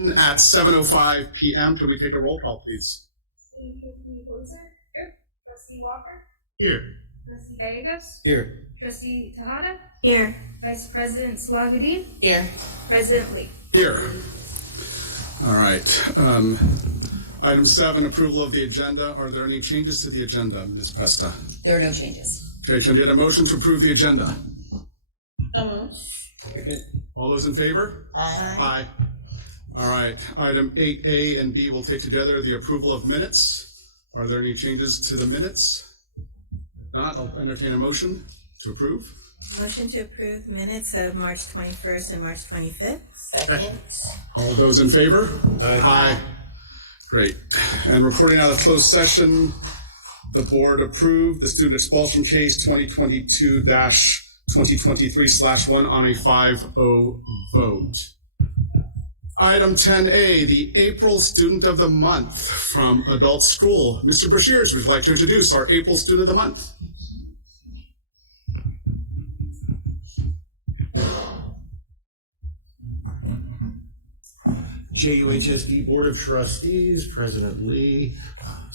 At 7:05 p.m. Can we take a roll call, please? Trustee Hoser? Here. Trustee Walker? Here. Trustee Gallegos? Here. Trustee Tejada? Here. Vice President Salahuddin? Here. President Lee? Here. All right. Item 7, approval of the agenda. Are there any changes to the agenda, Ms. Presta? There are no changes. Okay, can I get a motion to approve the agenda? Okay. All those in favor? Aye. Aye. All right. Item 8A and B will take together the approval of minutes. Are there any changes to the minutes? If not, I'll entertain a motion to approve. Motion to approve minutes of March 21st and March 25th. Second. All those in favor? Aye. Great. And reporting out of closed session, the board approved the student expulsion case 2022-2023/1 on a 5-0 vote. Item 10A, the April Student of the Month from Adult School. Mr. Brashears, would you like to introduce our April Student of the Month? JUHSD Board of Trustees, President Lee,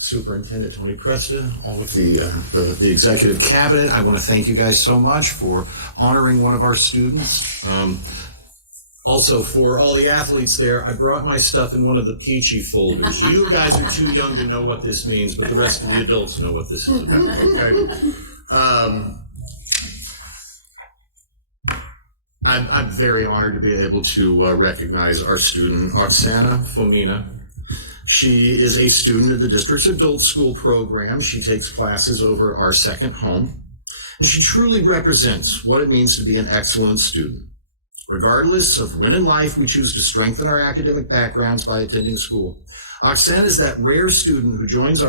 Superintendent Tony Presta, all of the executive cabinet. I want to thank you guys so much for honoring one of our students. Also, for all the athletes there, I brought my stuff in one of the peachy folders. You guys are too young to know what this means, but the rest of the adults know what this is about, okay? I'm very honored to be able to recognize our student, Oksana Fomina. She is a student of the district's adult school program. She takes classes over at our second home, and she truly represents what it means to be an excellent student. Regardless of when in life we choose to strengthen our academic backgrounds by attending school, Oksana is that rare student who joined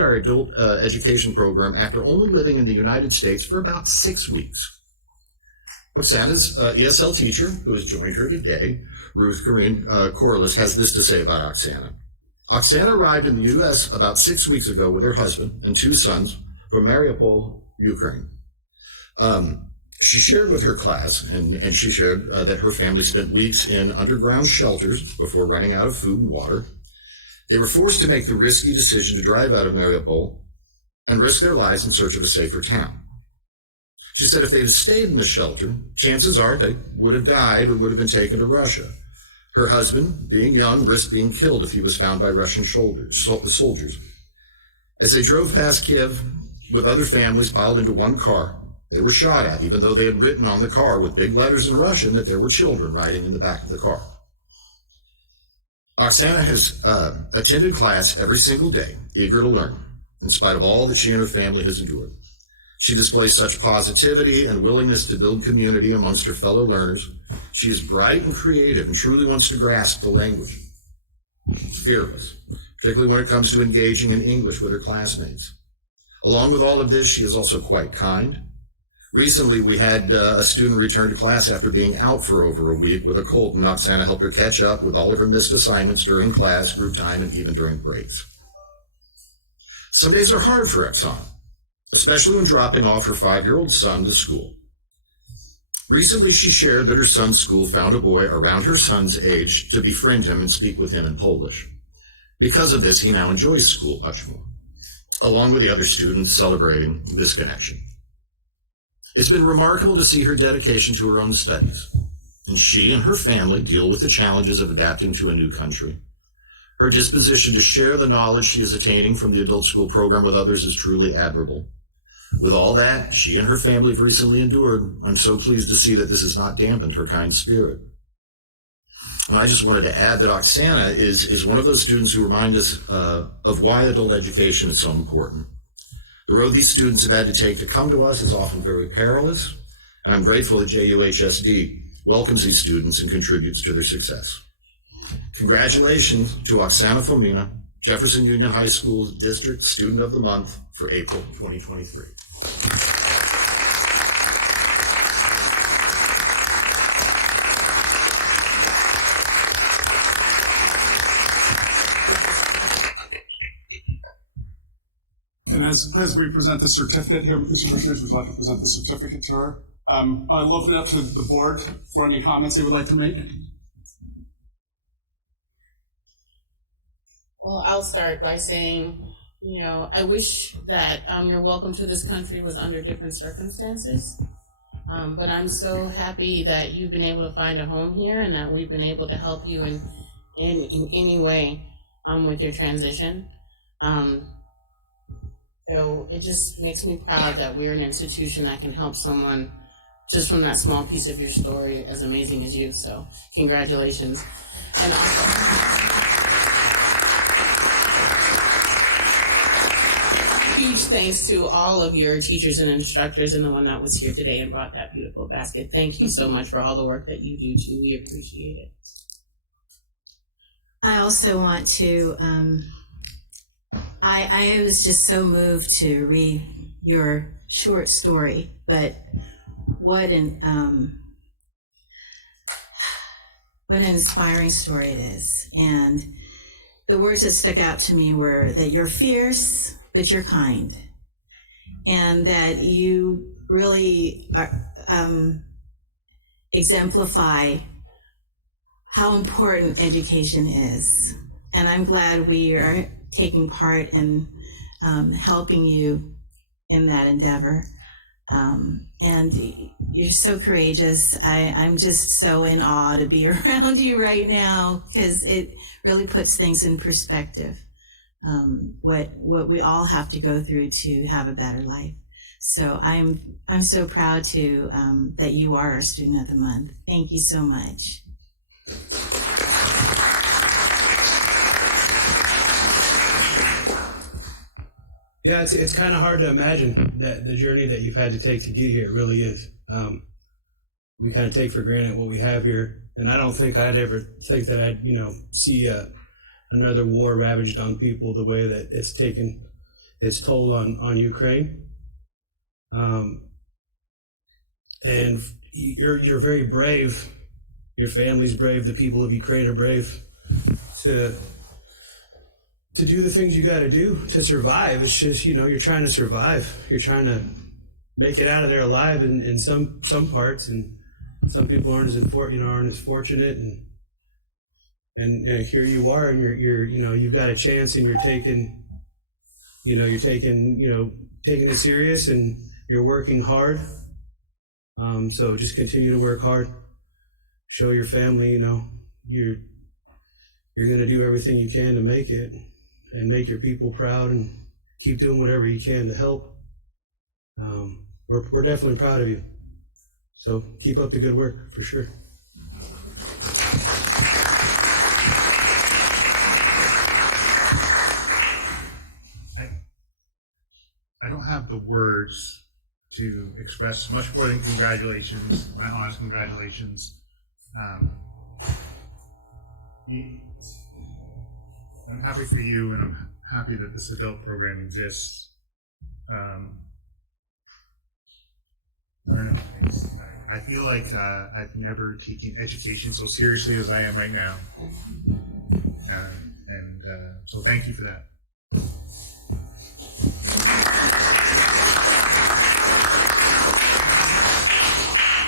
our adult education program after only living in the United States for about 6 weeks. Oksana's ESL teacher, who has joined her today, Ruth Corrine Corliss, has this to say about Oksana. Oksana arrived in the U.S. about 6 weeks ago with her husband and 2 sons from Mariupol, Ukraine. She shared with her class, and she shared that her family spent weeks in underground shelters before running out of food and water. They were forced to make the risky decision to drive out of Mariupol and risk their lives in search of a safer town. She said if they had stayed in the shelter, chances are they would have died or would have been taken to Russia. Her husband, being young, risked being killed if he was found by Russian soldiers. As they drove past Kiev with other families piled into one car, they were shot at, even though they had written on the car with big letters in Russian that there were children riding in the back of the car. Oksana has attended class every single day, eager to learn, in spite of all that she and her family has endured. She displays such positivity and willingness to build community amongst her fellow learners. She is bright and creative and truly wants to grasp the language. She's fearless, particularly when it comes to engaging in English with her classmates. Along with all of this, she is also quite kind. Recently, we had a student return to class after being out for over a week with a cold, and Oksana helped her catch up with all of her missed assignments during class, group time, and even during breaks. Some days are hard for Oksana, especially when dropping off her 5-year-old son to school. Recently, she shared that her son's school found a boy around her son's age to befriend him and speak with him in Polish. Because of this, he now enjoys school much more, along with the other students celebrating this connection. It's been remarkable to see her dedication to her own studies, and she and her family deal with the challenges of adapting to a new country. Her disposition to share the knowledge she is attaining from the adult school program with others is truly admirable. With all that she and her family have recently endured, I'm so pleased to see that this has not dampened her kind spirit. And I just wanted to add that Oksana is one of those students who remind us of why adult education is so important. The road these students have had to take to come to us is often very perilous, and I'm grateful that JUHSD welcomes these students and contributes to their success. Congratulations to Oksana Fomina, Jefferson Union High School District Student of the Month for April 2023. And as we present the certificate here, Mr. Brashears, would you like to present the certificate to her? I'll open it up to the board for any comments they would like to make. Well, I'll start by saying, I wish that your welcome to this country was under different circumstances. But I'm so happy that you've been able to find a home here and that we've been able to help you in any way with your transition. So it just makes me proud that we're an institution that can help someone just from that small piece of your story as amazing as you. So congratulations. And also, huge thanks to all of your teachers and instructors and the one that was here today and brought that beautiful basket. Thank you so much for all the work that you do too. We appreciate it. I also want to, I was just so moved to read your short story, but what an inspiring story it is. And the words that stuck out to me were that you're fierce, but you're kind, and that you really are, exemplify how important education is. And I'm glad we are taking part in helping you in that endeavor. And you're so courageous. I'm just so in awe to be around you right now, because it really puts things in perspective. What we all have to go through to have a better life. So I'm so proud to that you are our Student of the Month. Thank you so much. Yeah, it's kind of hard to imagine that the journey that you've had to take to get here. It really is. We kind of take for granted what we have here, and I don't think I'd ever think that I'd see another war ravaged on people the way that it's taken its toll on Ukraine. And you're very brave. Your family's brave. The people of Ukraine are brave to do the things you got to do to survive. It's just, you're trying to survive. You're trying to make it out of there alive in some parts, and some people aren't as fortunate, and here you are, and you've got a chance, and you're taking it serious, and you're working hard. So just continue to work hard. Show your family, you're going to do everything you can to make it, and make your people proud, and keep doing whatever you can to help. We're definitely proud of you. So keep up the good work, for sure. I don't have the words to express much more than congratulations, my honest congratulations. I'm happy for you, and I'm happy that this adult program exists. I don't know. I feel like I've never taken education so seriously as I am right now. So thank you for that.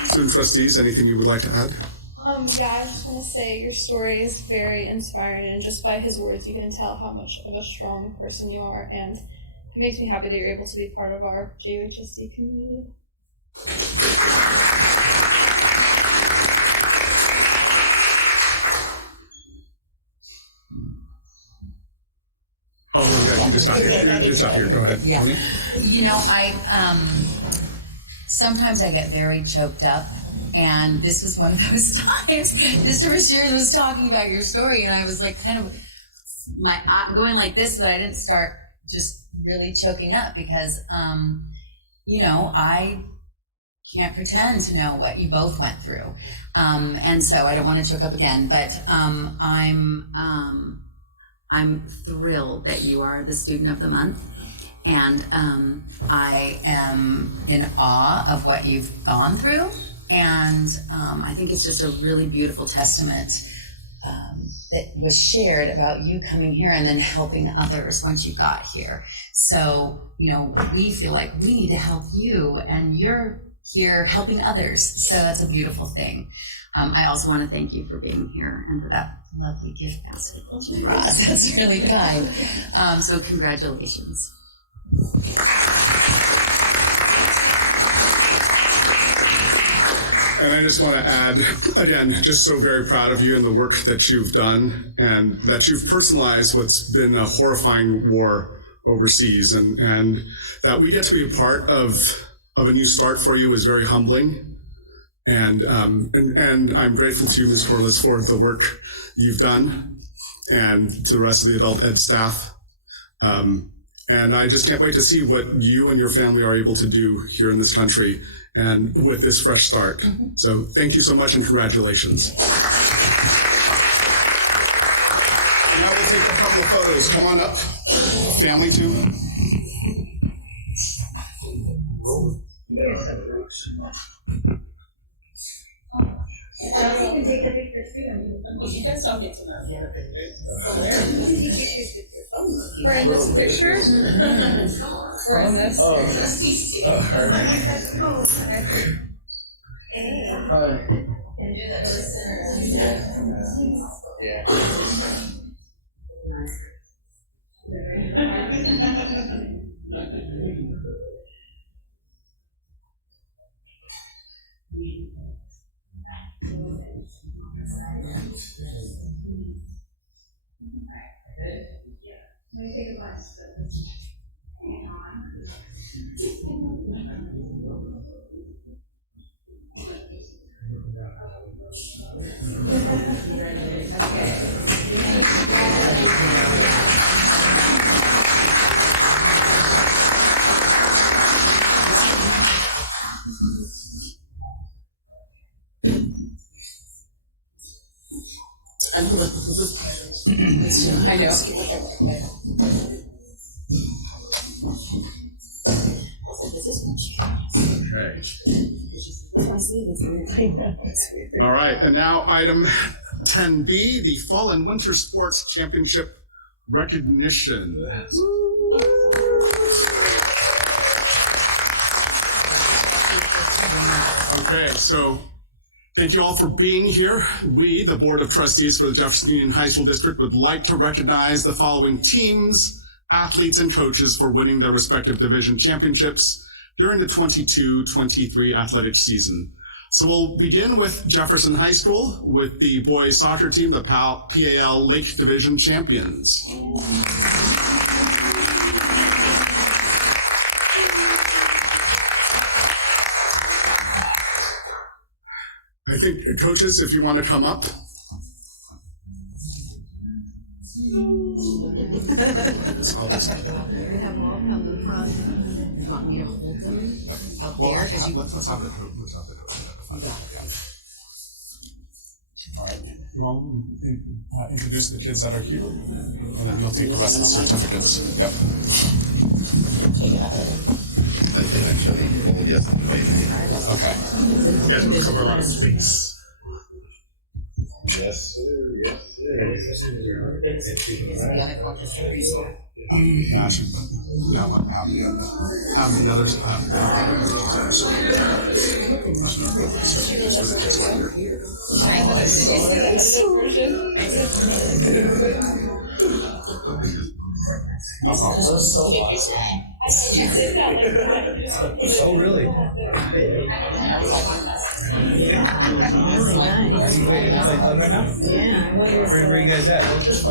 Student trustees, anything you would like to add? Yeah, I just want to say your story is very inspiring, and just by his words, you can tell how much of a strong person you are, and it makes me happy that you're able to be part of our JUHSD community. Oh, yeah, you just not here. You're just not here. Go ahead. Yeah. Tony? Sometimes I get very choked up, and this was one of those times. Mr. Bashir was talking about your story, and I was like kind of going like this, so that I didn't start just really choking up, because, I can't pretend to know what you both went through. And so I don't want to choke up again, but I'm thrilled that you are the Student of the Month. And I am in awe of what you've gone through. And I think it's just a really beautiful testament that was shared about you coming here and then helping others once you got here. So, we feel like we need to help you, and you're here helping others. So that's a beautiful thing. I also want to thank you for being here and for that lovely gift basket that you brought. That's really kind. So congratulations. And I just want to add, again, just so very proud of you and the work that you've done and that you've personalized what's been a horrifying war overseas. And that we get to be a part of a new start for you is very humbling. And I'm grateful to you, Ms. Corliss, for the work you've done and to the rest of the adult ed staff. And I just can't wait to see what you and your family are able to do here in this country and with this fresh start. So thank you so much and congratulations. And now we'll take a couple of photos. Come on up. Family too. You guys don't get to know the other pictures. We're in this picture. We're in this. I know. Okay. All right, and now item 10B, the Fall and Winter Sports Championship recognition. Okay, so thank you all for being here. We, the Board of Trustees for the Jefferson Union High School District, would like to recognize the following teams, athletes, and coaches for winning their respective division championships during the 22-23 athletic season. So we'll begin with Jefferson High School with the boys soccer team, the PAL Lake Division champions. I think, coaches, if you want to come up. You're gonna have them all come to the front. You want me to hold them out Well, there? let's have the coach. Let's have the coach. All right. You want to introduce the kids that are here, and then you'll take the rest of the certificates. Yep. I can actually hold yes. Okay. You guys will cover a lot of space. Yes, sir. Yes, sir. The other coaches are resource. Gotcha. Yeah, let me have the others. Oh, really? Really nice. Wait, you play club right now? Yeah, I wonder if Where are you guys at? This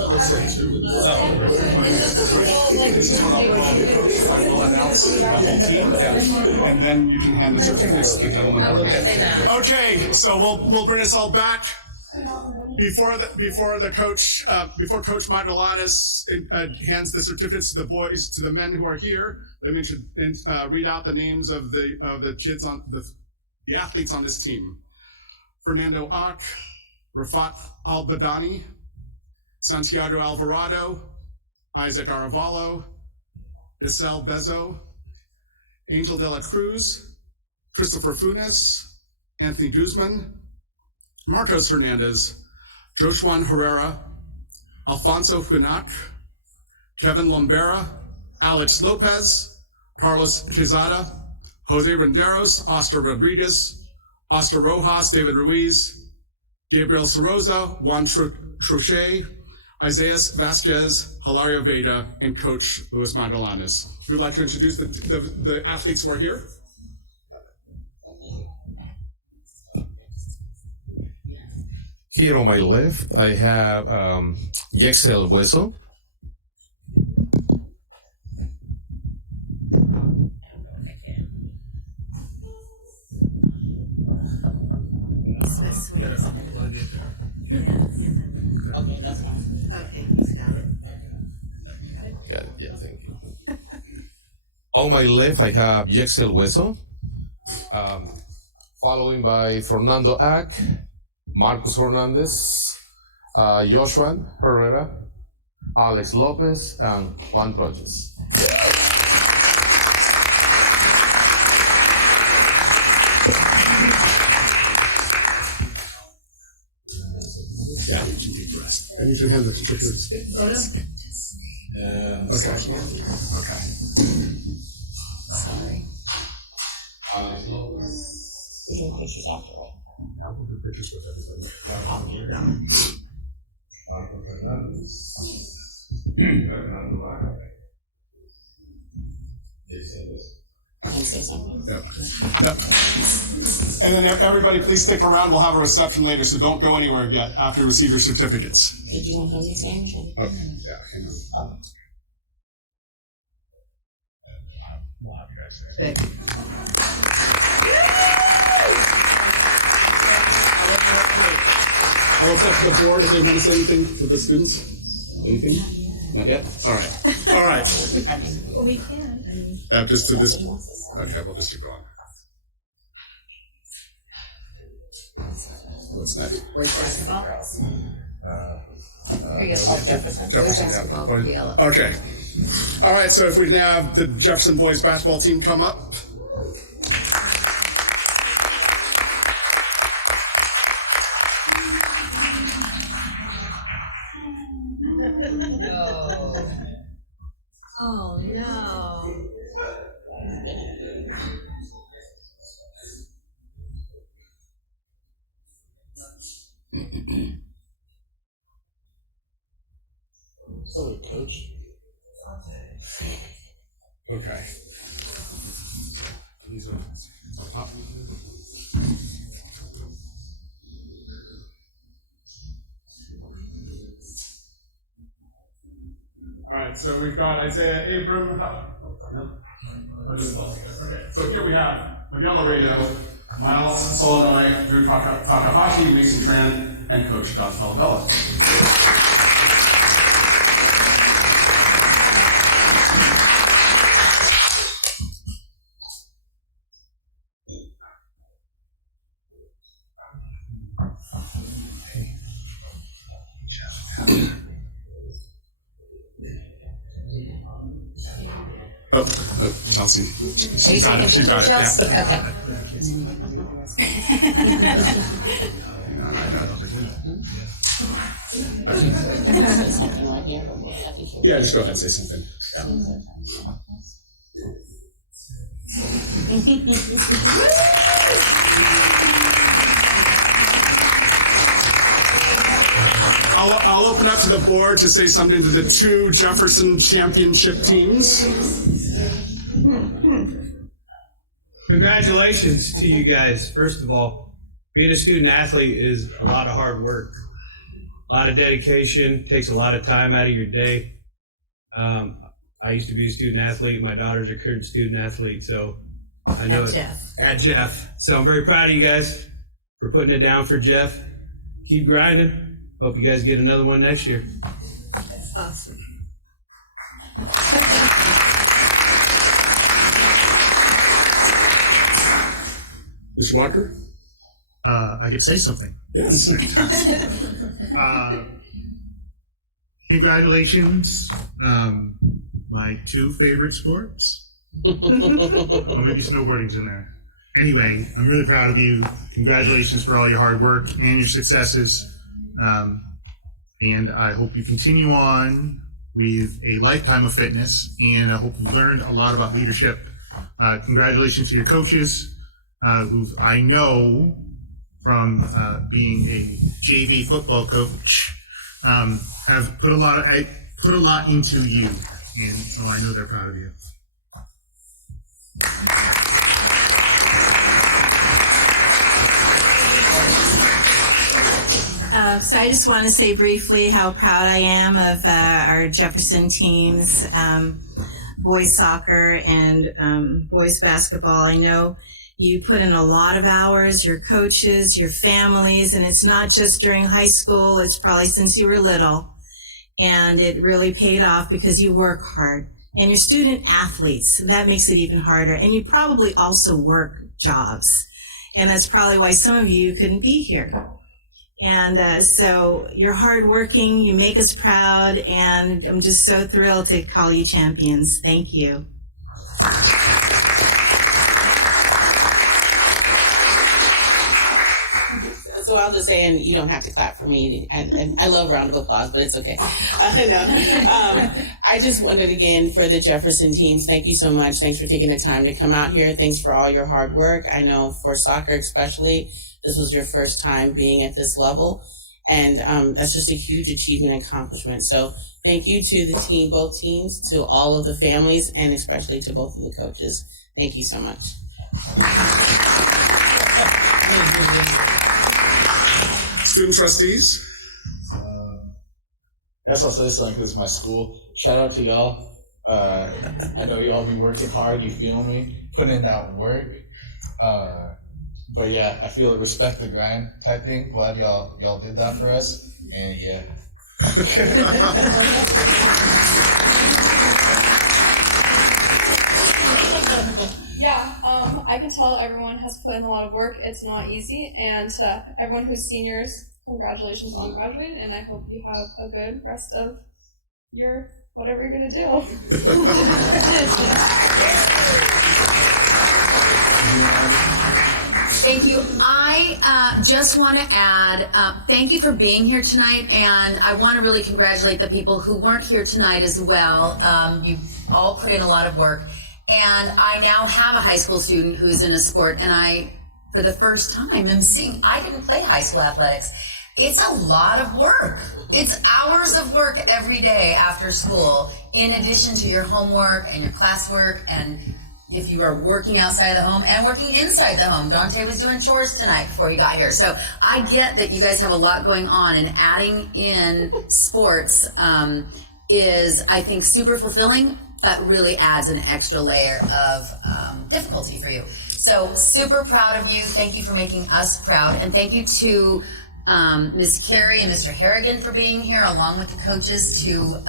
is what I will announce the whole team, and then you can hand the certificates to the gentleman. Okay, so we'll bring us all back. Before Coach Magdalanis hands the certificates to the boys, to the men who are here, let me read out the names of the kids on the athletes on this team: Fernando Ak, Rafat Al-Badani, Santiago Alvarado, Isaac Aravallo, Isel Bezo, Angel de la Cruz, Christopher Funes, Anthony Guzman, Marcos Hernandez, Joshuan Herrera, Alfonso Huinac, Kevin Lombera, Alex Lopez, Carlos Quezada, Jose Renderos, Oscar Rodriguez, Oscar Rojas, David Ruiz, Gabriel Soroza, Juan Trochet, Isaiah Vasquez, Hilario Veda, and Coach Luis Magalanes. We'd like to introduce the athletes who are here. Here on my left, I have Yexel Hueso. Okay, that's fine. Okay, got it. Got it, yeah, thank you. On my left, I have Yexel Hueso, following by Fernando Ack, Marcos Hernandez, Joshua Herrera, Alex Lopez, and Juan Troches. Yeah, you can deep rest. And you can have the pictures. Okay. Okay. Sorry. Alex Lopez. We're doing pictures after, right? Now we'll do pictures with everybody. Marcos Hernandez. Fernando Ack. Yexel Hueso. And say something. Yep. Yep. And then everybody, please stick around. We'll have a reception later, so don't go anywhere yet after you receive your certificates. Did you want him to say anything? Okay. Yeah, hang on. We'll have you guys there. Good. I'll look up to the board if they want to say anything to the students. Anything? Not yet? All right. All right. Well, we can. I mean, Just to this. Okay, we'll just keep going. What's next? Boys basketball. Here you go, Jefferson. Boys yeah. basketball. Boys- yellow. Okay. All right, so if we now have the Jefferson boys basketball team come up. oh no. Sorry, coach. Okay. These are up top. All right, so we've got Isaiah Abram. Okay, so here we have Miguel Laredo, Miles Solanoy, Drew Takahashi, Mason Tran, and Coach John Falabella. Chelsea. She's got it. She's got it. Chelsea. Yeah. Okay. Say something right here. I think you're- Yeah, just go ahead and say something. Yeah. I'll open up to the board to say something to the two Jefferson championship teams. Congratulations to you guys. First of all, being a student athlete is a lot of hard work, a lot of dedication, takes a lot of time out of your day. I used to be a student athlete. My daughter's a current student athlete, so I know At it. Jeff. At Jeff. So I'm very proud of you guys for putting it down for Jeff. Keep grinding. Hope you guys get another one next year. Awesome. Mr. Walker? I could say something. Yes. Congratulations, my two favorite sports. Oh, maybe snowboarding's in there. Anyway, I'm really proud of you. Congratulations for all your hard work and your successes. And I hope you continue on with a lifetime of fitness. And I hope you've learned a lot about leadership Congratulations to your coaches, who I know from being a JV football coach have put a lot into you, and so I know they're proud of you. So I just want to say briefly how proud I am of our Jefferson teams, boys soccer and boys basketball. I know you put in a lot of hours, your coaches, your families, and it's not just during high school, it's probably since you were little. And it really paid off because you work hard. And you're student athletes, that makes it even harder. And you probably also work jobs. And that's probably why some of you couldn't be here. And so you're hardworking, you make us proud, and I'm just so thrilled to call you champions. Thank you. So I'll just say, and you don't have to clap for me, and I love round of applause, but it's okay. I just wanted, again, for the Jefferson teams, thank you so much. Thanks for taking the time to come out here. Thanks for all your hard work. I know for soccer especially, this was your first time being at this level, and that's just a huge achievement and accomplishment. So thank you to the team, both teams, to all of the families, and especially to both of the coaches. Thank you so much. Student trustees. I guess I'll say something because it's my school. Shout out to y'all. I know y'all be working hard. You feel me? Putting in that work. But yeah, I feel it. Respect the grind type thing. Glad y'all did that for us. And yeah. Yeah, I can tell everyone has put in a lot of work. It's not easy, and everyone who's seniors, congratulations on graduating, and I hope you have a good rest of your whatever you're gonna do. Thank you. I just want to add, thank you for being here tonight, and I want to really congratulate the people who weren't here tonight as well. You all put in a lot of work, and I now have a high school student who's in a sport, and I, for the first time, am seeing, I didn't play high school athletics. It's a lot of work. It's hours of work every day after school, in addition to your homework and your classwork, and if you are working outside the home and working inside the home. Dante was doing chores tonight before he got here. So I get that you guys have a lot going on, and adding in sports is, I think, super fulfilling, but really adds an extra layer of difficulty for you. So super proud of you. Thank you for making us proud. And thank you to Ms. Carey and Mr. Harrigan for being here, along with the coaches, to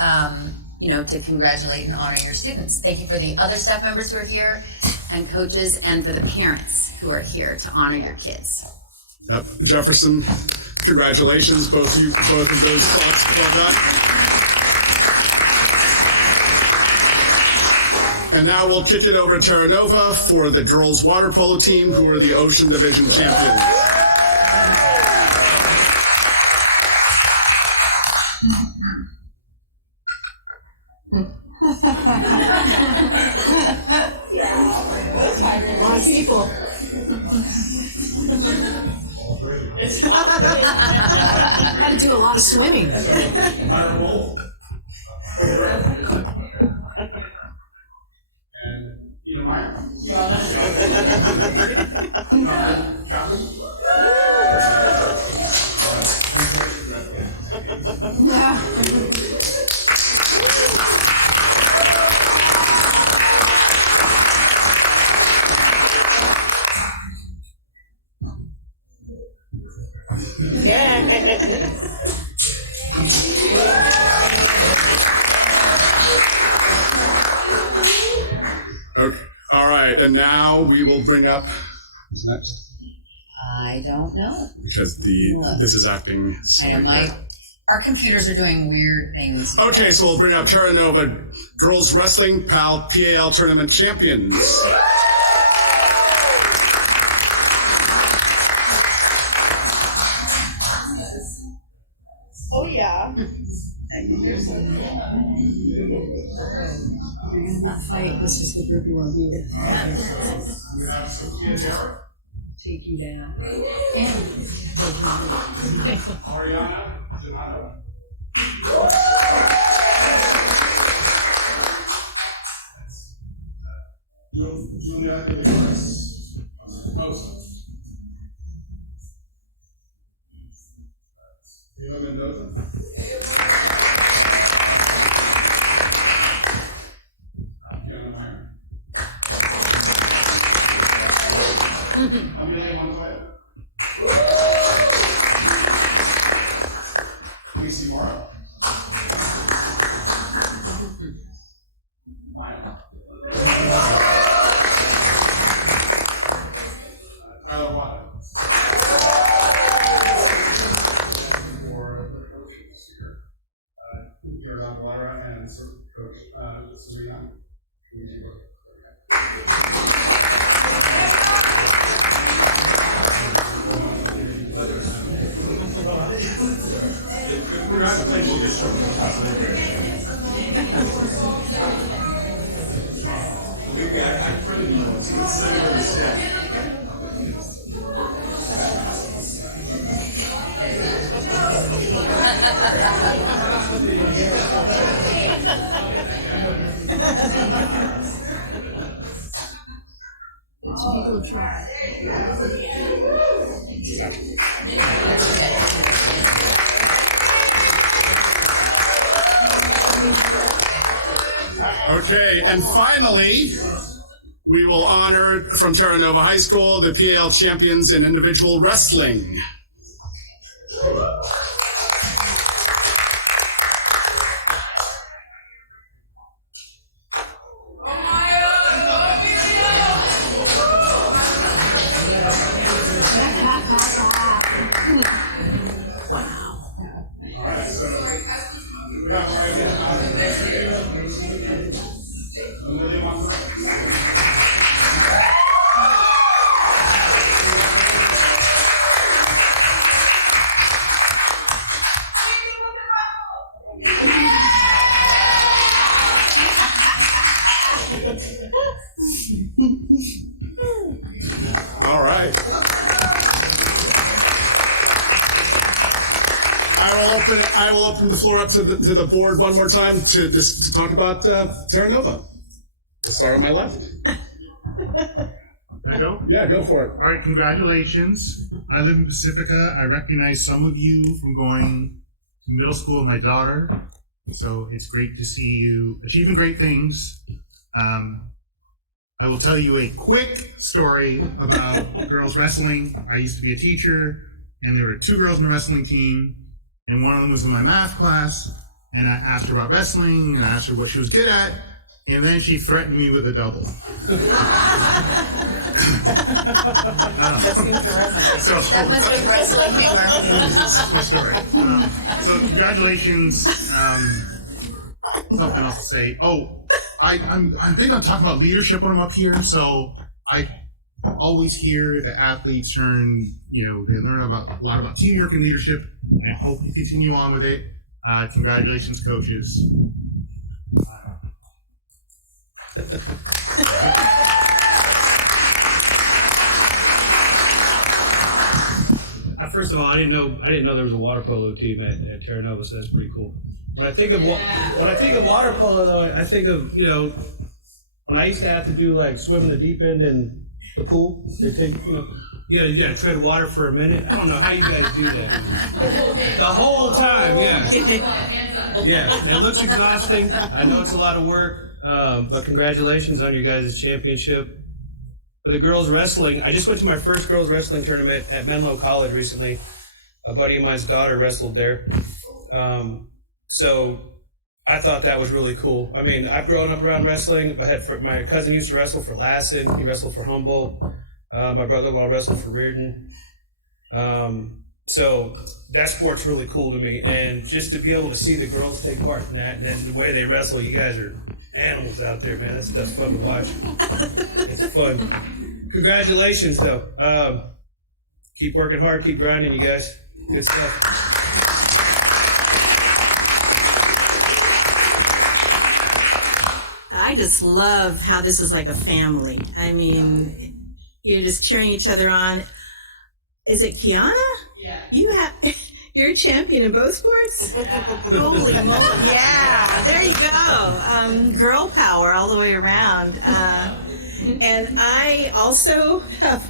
to congratulate and honor your students. Thank you for the other staff members who are here, and coaches, and for the parents who are here to honor your kids. Yep. Jefferson, congratulations, both of those thoughts. Well done. And now we'll kick it over to Terra Nova for the girls water polo team, who are the Ocean Division champions. A lot of people. Had to do a lot of swimming. Okay. All right, and now we will bring up who's next, I don't know. because this is acting silly I know here. our computers are doing weird things. Okay, so we'll bring up Terra Nova, girls wrestling PAL tournament champions. Oh yeah. not fight. This is the group you want to be with. We have Sophia Jarrett, Take you down. Ariana Donato. Julia Elias. Host. Eva Mendoza. Fiona Meyer. Amelia Montoya. Lucy Morrow. Tyler Watt. For the coaches here, Jordan Valera and Coach Serena. People have tried. Okay, and finally, we will honor from Terra Nova High School the PAL champions in individual wrestling. All right. I will open the floor up to the board one more time to talk about Terra Nova. We'll start on my left. Can I go? Yeah, go for it. All right, congratulations. I live in Pacifica. I recognize some of you from going to middle school with my daughter. So it's great to see you achieving great things. I will tell you a quick story about girls wrestling. I used to be a teacher, and there were 2 girls in the wrestling team, and one of them was in my math class, and I asked her about wrestling, and I asked her what she was good at, and then she threatened me with a double. That must be wrestling humor. That's my story. So congratulations. Something else to say. Oh, I'm big on talking about leadership when I'm up here. So I always hear the athletes they learn a lot about teamwork and leadership, and I hope you continue on with it. Congratulations, coaches. First of all, I didn't know there was a water polo team at Terra Nova, so that's pretty cool. When I think of water polo, though, I think of when I used to have to do like swim in the deep end in the pool. They take you gotta tread water for a minute. I don't know how you guys do that the whole time. Yeah, it looks exhausting. I know it's a lot of work, but congratulations on your guys' championship. For the girls wrestling, I just went to my first girls wrestling tournament at Menlo College recently. A buddy of mine's daughter wrestled there. So I thought that was really cool. I mean, I've grown up around wrestling. My cousin used to wrestle for Lassen. He wrestled for Humboldt. My brother-in-law wrestled for Reardon. So that sport's really cool to me. And just to be able to see the girls take part in that, and then the way they wrestle, you guys are animals out there, man. That stuff's fun to watch. It's fun. Congratulations, though. Keep working hard. Keep grinding, you guys. Good stuff. I just love how this is like a family. I mean, you're just cheering each other on. Is it Kiana? Yeah. You're a champion in both sports? Holy moly. Yeah, there you go. Girl power all the way around. And I also have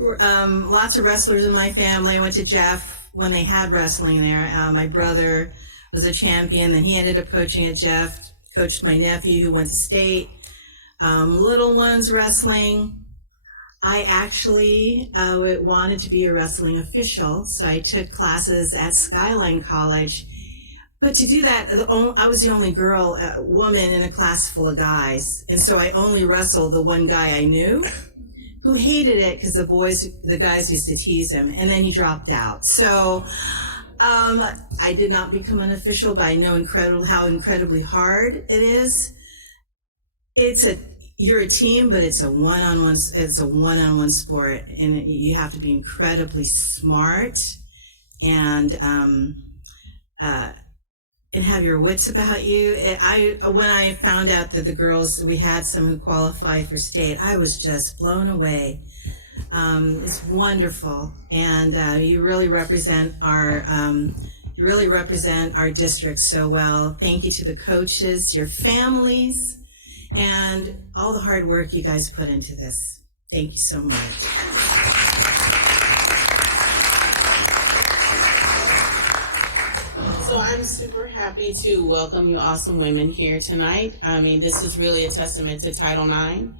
lots of wrestlers in my family. I went to Jeff when they had wrestling there. My brother was a champion, then he ended up coaching at Jeff, coached my nephew who went to state. Little ones wrestling. I actually wanted to be a wrestling official, so I took classes at Skyline College. But to do that, I was the only woman in a class full of guys. And so I only wrestled the one guy I knew who hated it because the guys used to tease him, and then he dropped out. So I did not become an official, but I know how incredibly hard it is. You're a team, but it's a one-on-one sport, and you have to be incredibly smart and have your wits about you. When I found out that the girls, we had some who qualified for state, I was just blown away. It's wonderful, and you really represent our district so well. Thank you to the coaches, your families, and all the hard work you guys put into this. Thank you so much. So I'm super happy to welcome you awesome women here tonight. I mean, this is really a testament to Title IX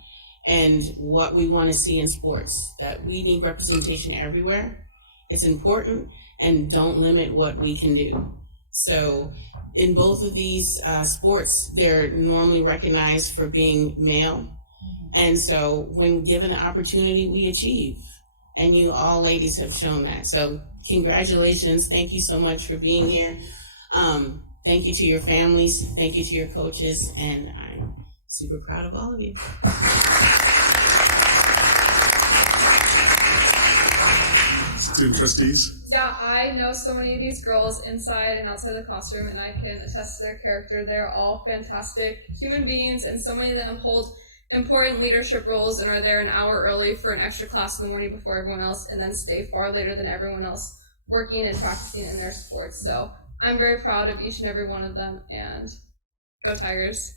and what we want to see in sports, that we need representation everywhere. It's important, and don't limit what we can do. So in both of these sports, they're normally recognized for being male. And so when given the opportunity, we achieve. And you all ladies have shown that. So congratulations. Thank you so much for being here. Thank you to your families. Thank you to your coaches. And I'm super proud of all of you. Student trustees. Yeah, I know so many of these girls inside and outside the classroom, and I can attest to their character. They're all fantastic human beings, and so many of them hold important leadership roles and are there an hour early for an extra class in the morning before everyone else, and then stay far later than everyone else working and practicing in their sports. So I'm very proud of each and every one of them, and go Tigers.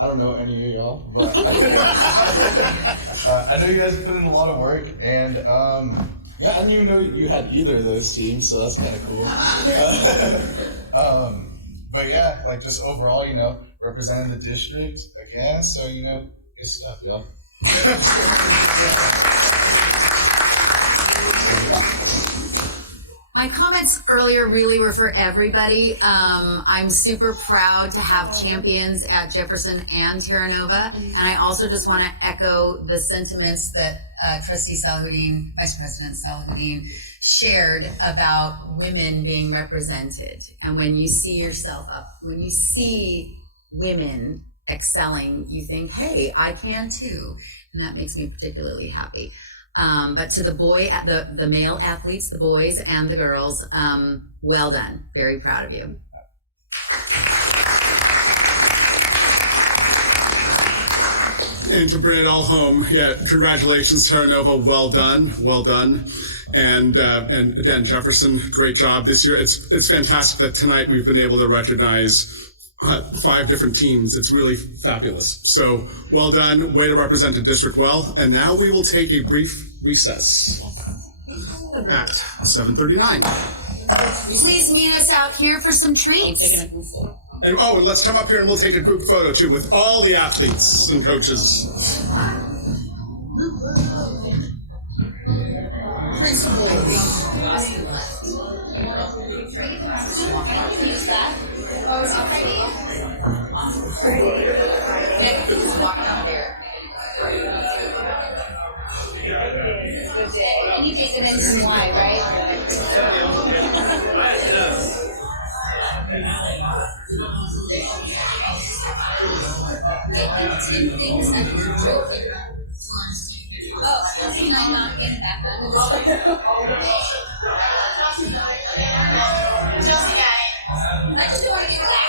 I don't know any of y'all, but I know you guys put in a lot of work, and yeah, I didn't even know you had either of those teams, so that's kind of cool. But yeah, like just overall, representing the district again, so good stuff, y'all. My comments earlier really were for everybody. I'm super proud to have champions at Jefferson and Terra Nova. And I also just want to echo the sentiments that Trustee Salahuddin, Vice President Salahuddin, shared about women being represented. And when you see yourself up, when you see women excelling, you think, hey, I can too. And that makes me particularly happy. But to the male athletes, the boys and the girls, well done. Very proud of you. And to bring it all home, congratulations, Terra Nova. Well done. And again, Jefferson, great job this year. It's fantastic that tonight we've been able to recognize 5 different teams. It's really fabulous. So well done. Way to represent the district well. And now we will take a brief recess at 7:39. Please meet us out here for some treats. I'm taking a group photo. And let's come up here and we'll take a group photo too with all the athletes and coaches. Principal. Oh, it's on Friday? Yeah, you just walked out there. Good day. And you dated in some wine, right? Two things that you drove here. Oh, can I not get it back on? I just want to get back.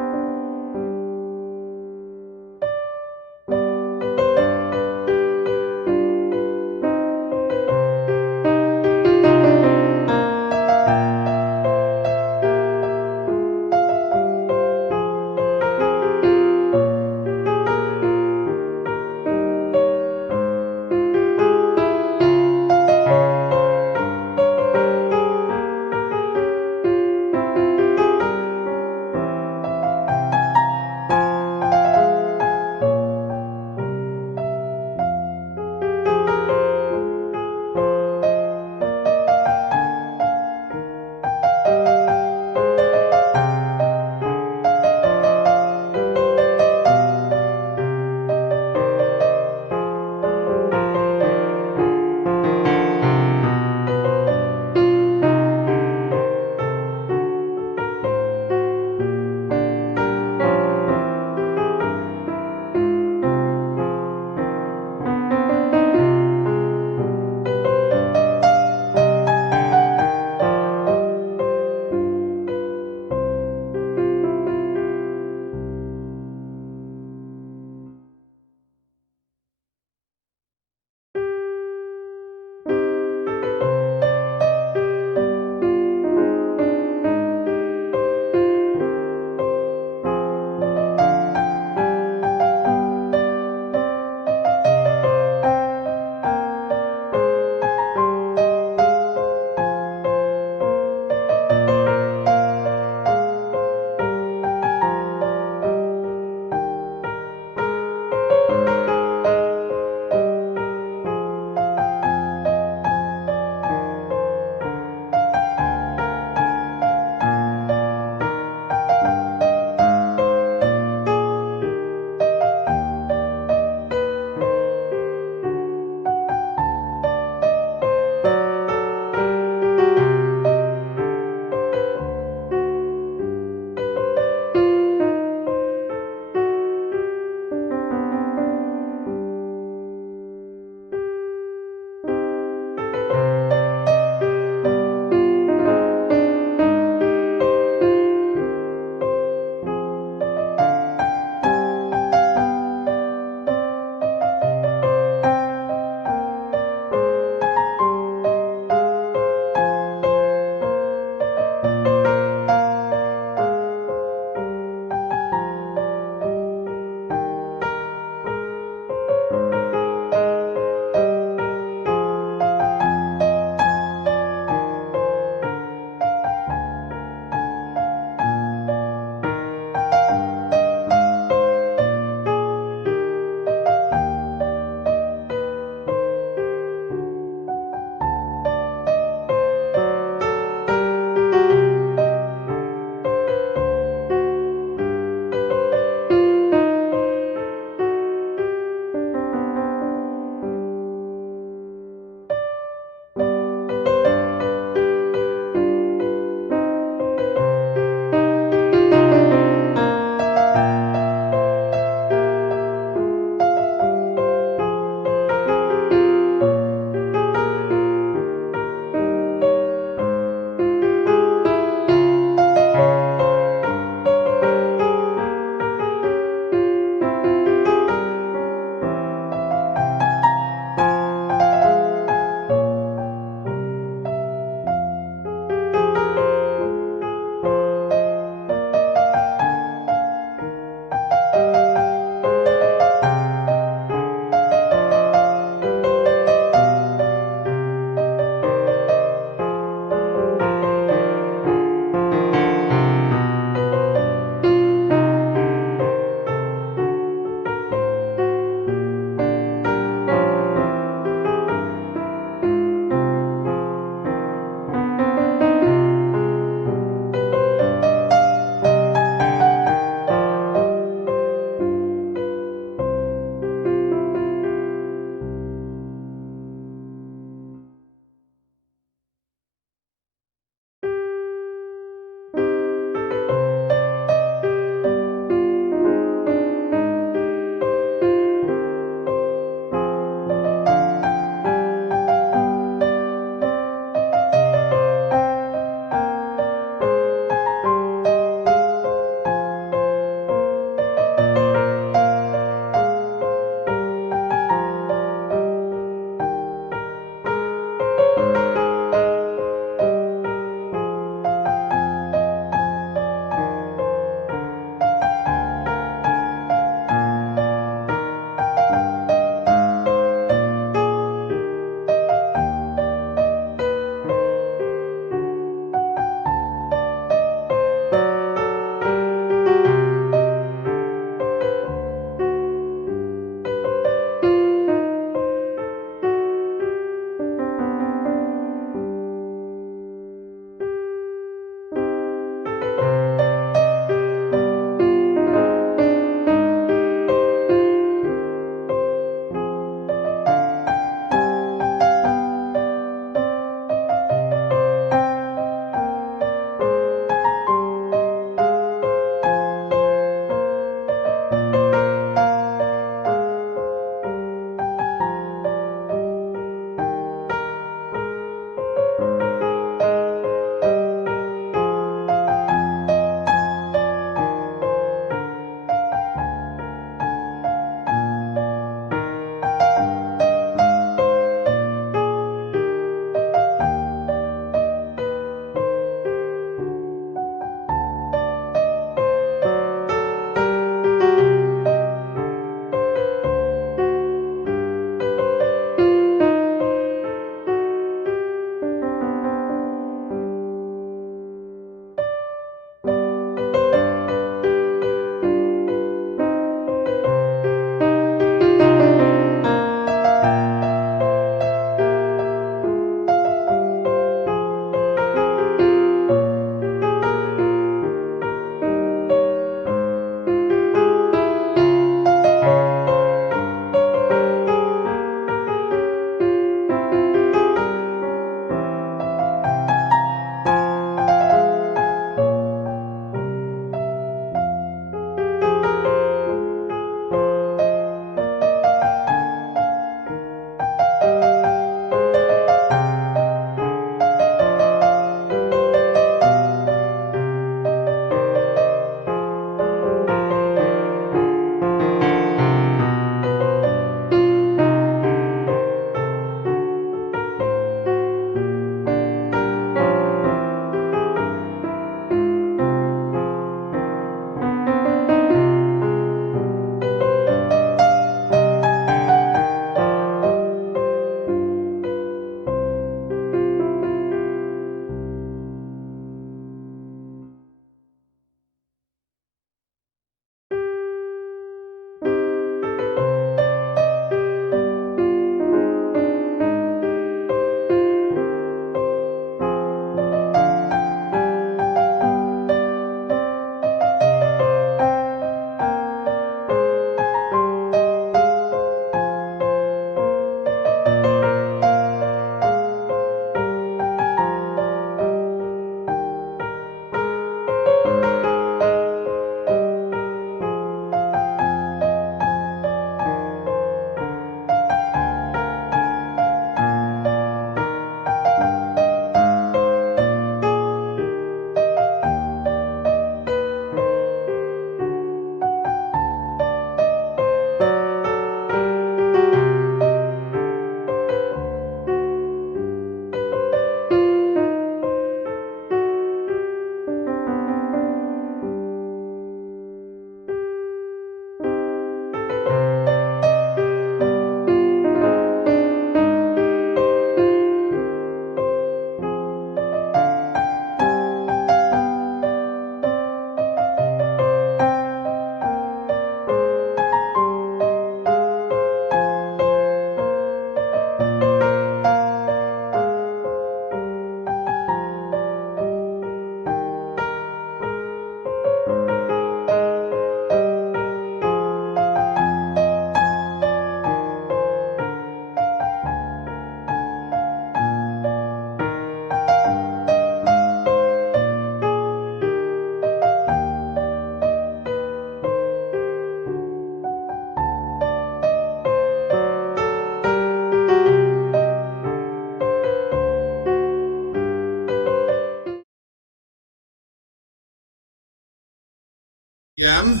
p.m.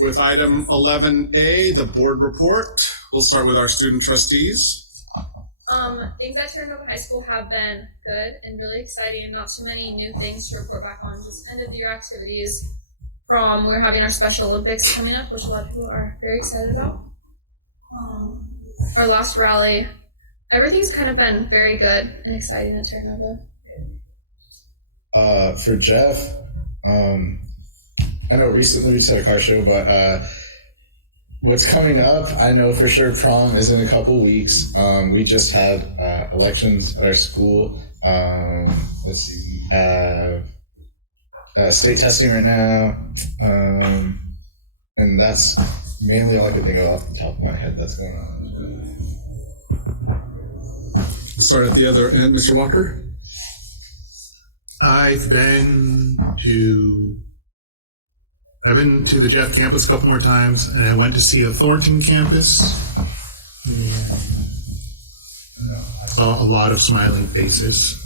with item 11A, the board report. We'll start with our student trustees. Things at Terranova High School have been good and really exciting, and not too many new things to report back on. Just end of the year activities. We're having our Special Olympics coming up, which a lot of people are very excited about. Our last rally. Everything's kind of been very good and exciting at Terranova. For Jeff, I know recently we just had a car show, but what's coming up, I know for sure prom is in a couple weeks. We just had elections at our school. Let's see, we have state testing right now. And that's mainly all I can think of off the top of my head that's going on. Start at the other end, Mr. Walker. I've been to the Jeff campus a couple more times, and I went to see the Thornton campus. I saw a lot of smiling faces.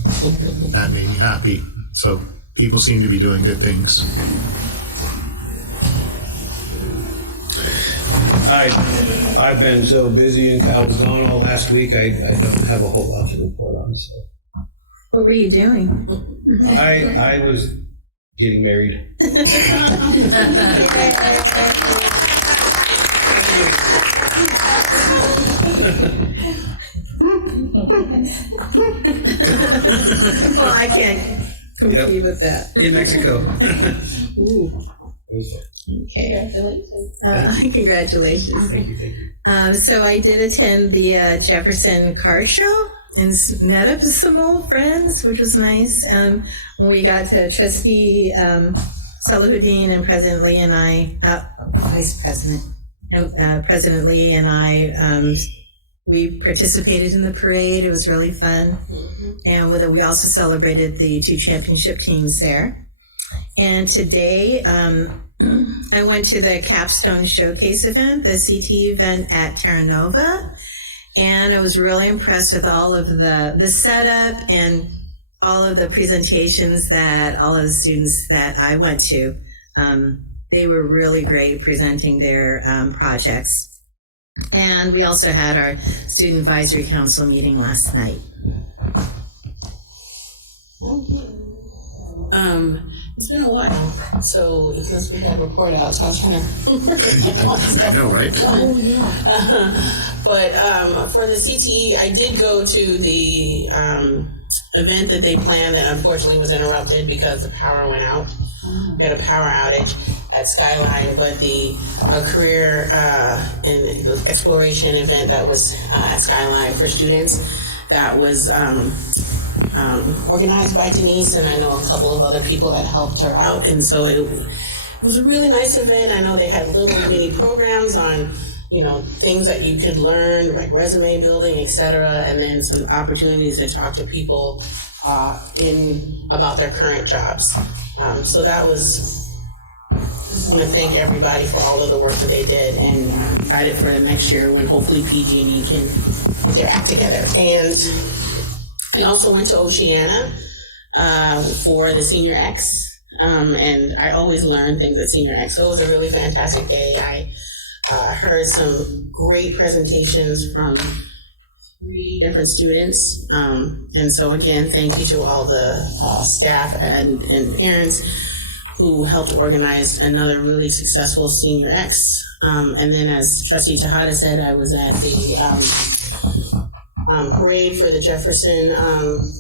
That made me happy. So people seem to be doing good things. I've been so busy and Kyle was gone all last week. I don't have a whole lot to report on. So What were you doing? I was getting married. Well, I can't compete with that. In Mexico. Ooh. Okay. Congratulations. Thank you. So I did attend the Jefferson car show and met up with some old friends, which was nice. We got to Trustee Salahuddin and President Lee and I, Vice President, President Lee and I, we participated in the parade. It was really fun. And we also celebrated the 2 championship teams there. And today, I went to the Capstone Showcase event, the CT event at Terranova, and I was really impressed with all of the setup and all of the presentations that all of the students that I went to. They were really great presenting their projects. And we also had our Student Advisory Council meeting last night. It's been a while, so since we had report outs, I was trying to. I know, right? But for the CTE, I did go to the event that they planned that unfortunately was interrupted because the power went out. We had a power outage at Skyline, but the career and exploration event that was at Skyline for students, that was organized by Denise, and I know a couple of other people that helped her out, and so it was a really nice event. I know they had little mini programs on, things that you could learn, like resume building, etc., and then some opportunities to talk to people about their current jobs. So that was. I want to thank everybody for all of the work that they did, and excited for the next year when hopefully PG&E can get their act together. And I also went to Oceana for the Senior X, and I always learn things at Senior X, so it was a really fantastic day. I heard some great presentations from 3 different students, and so again, thank you to all the staff and parents who helped organize another really successful Senior X. And then, as Trustee Tejada said, I was at the parade for the Jefferson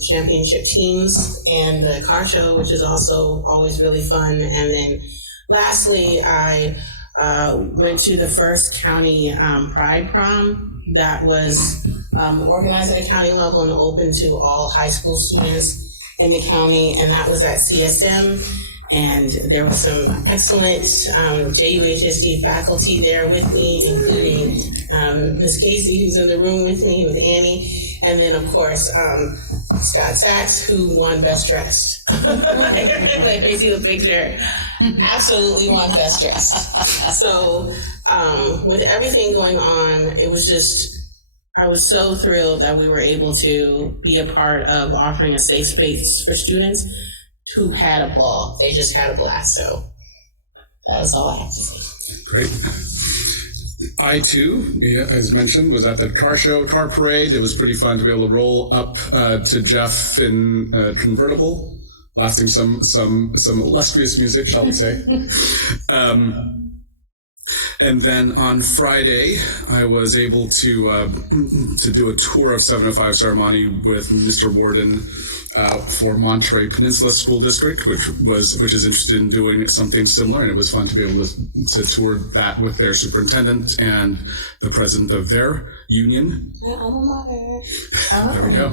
championship teams and the car show, which is also always really fun. And then lastly, I went to the first county Pride Prom that was organized at a county level and open to all high school students in the county, and that was at CSM. And there was some excellent JUHSD faculty there with me, including Ms. Casey, who's in the room with me, with Annie, and then, of course, Scott Sachs, who won Best Dressed. Like, you see the picture, absolutely won Best Dressed. So with everything going on, it was just, I was so thrilled that we were able to be a part of offering a safe space for students who had a ball. They just had a blast. So That's all I have to say. Great. I too, as mentioned, was at the car parade. It was pretty fun to be able to roll up to Jeff in a convertible, blasting some illustrious music, shall we say. And then on Friday, I was able to do a tour of 705 ceremony with Mr. Warden for Monterey Peninsula School District, which is interested in doing something similar, and it was fun to be able to tour that with their superintendent and the president of their union. My alma mater. There we go.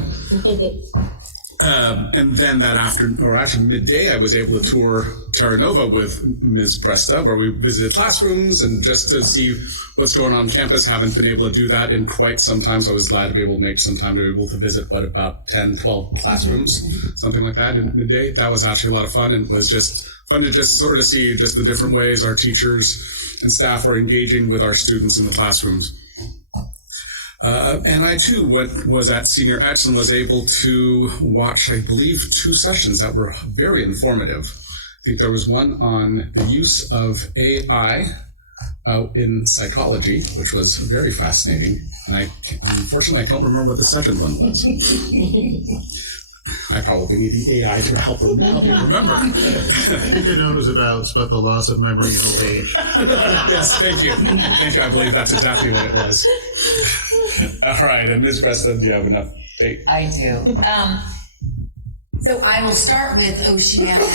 And then that afternoon, or actually midday, I was able to tour Terra Nova with Ms. Presta, where we visited classrooms and just to see what's going on campus. Haven't been able to do that in quite some time, so I was glad to be able to make some time to be able to visit, about 10, 12 classrooms, something like that in midday. That was actually a lot of fun, and it was just fun to just sort of see just the different ways our teachers and staff are engaging with our students in the classrooms. And I too was at Senior X and was able to watch, I believe, 2 sessions that were very informative. I think there was one on the use of AI in psychology, which was very fascinating. And unfortunately, I don't remember what the second one was. I probably need the AI to help me remember. I think I know it was about the loss of memory in old age. Yes, thank you. Thank you. I believe that's exactly what it was. All right, and Ms. Preston, do you have an update? I do. So I will start with Oceana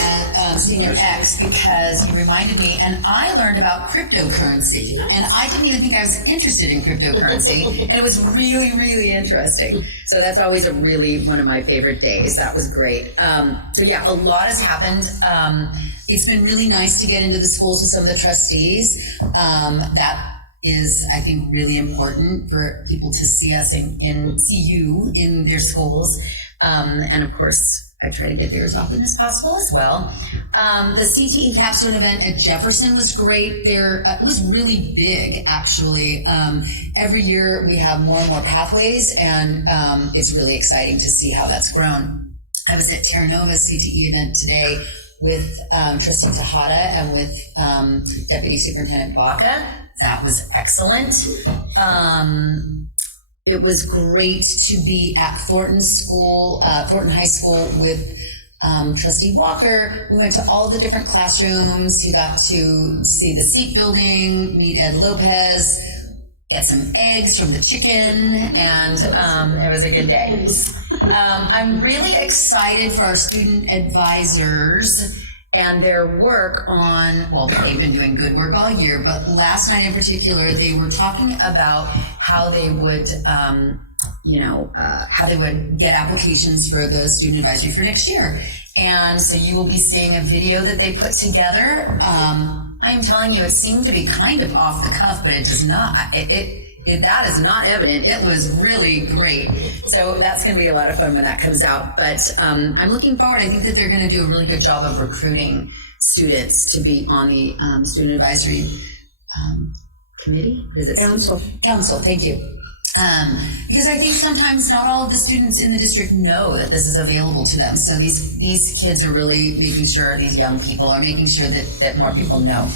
Senior X because you reminded me, and I learned about cryptocurrency, and I didn't even think I was interested in cryptocurrency, and it was really, really interesting. So that's always one of my favorite days. That was great. So yeah, a lot has happened. It's been really nice to get into the schools with some of the trustees. That is, I think, really important for people to see us see you in their schools. And of course, I try to get there as often as possible as well. The CTE capstone event at Jefferson was great. It was really big, actually. Every year we have more and more pathways, and it's really exciting to see how that's grown. I was at Terra Nova's CTE event today with Trustee Tejada and with Deputy Superintendent Baca. That was excellent. It was great to be at Thornton High School with Trustee Walker. We went to all the different classrooms. You got to see the seat building, meet Ed Lopez, get some eggs from the chicken, and it was a good day. I'm really excited for our student advisors and their work they've been doing good work all year, but last night in particular, they were talking about how they would, how they would get applications for the student advisory for next year. And so you will be seeing a video that they put together. I'm telling you, it seemed to be kind of off the cuff, but it does not. That is not evident. It was really great. So that's going to be a lot of fun when that comes out. But I'm looking forward. I think that they're going to do a really good job of recruiting students to be on the student advisory committee. Is it Council? Thank you. Because I think sometimes not all of the students in the district know that this is available to them. So these kids are really making sure, these young people are making sure that more people know.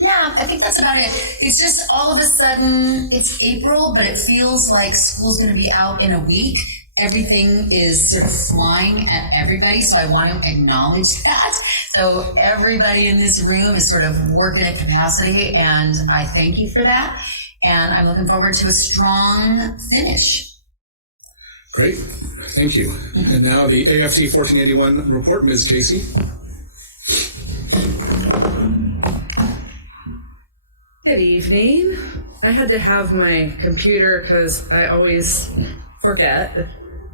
Yeah, I think that's about it. It's just all of a sudden, it's April, but it feels like school's going to be out in a week. Everything is sort of flying at everybody, so I want to acknowledge that. So everybody in this room is sort of working at capacity, and I thank you for that. And I'm looking forward to a strong finish. Great, thank you. And now the AFT 1481 report, Ms. Casey. Good evening. I had to have my computer because I always forget.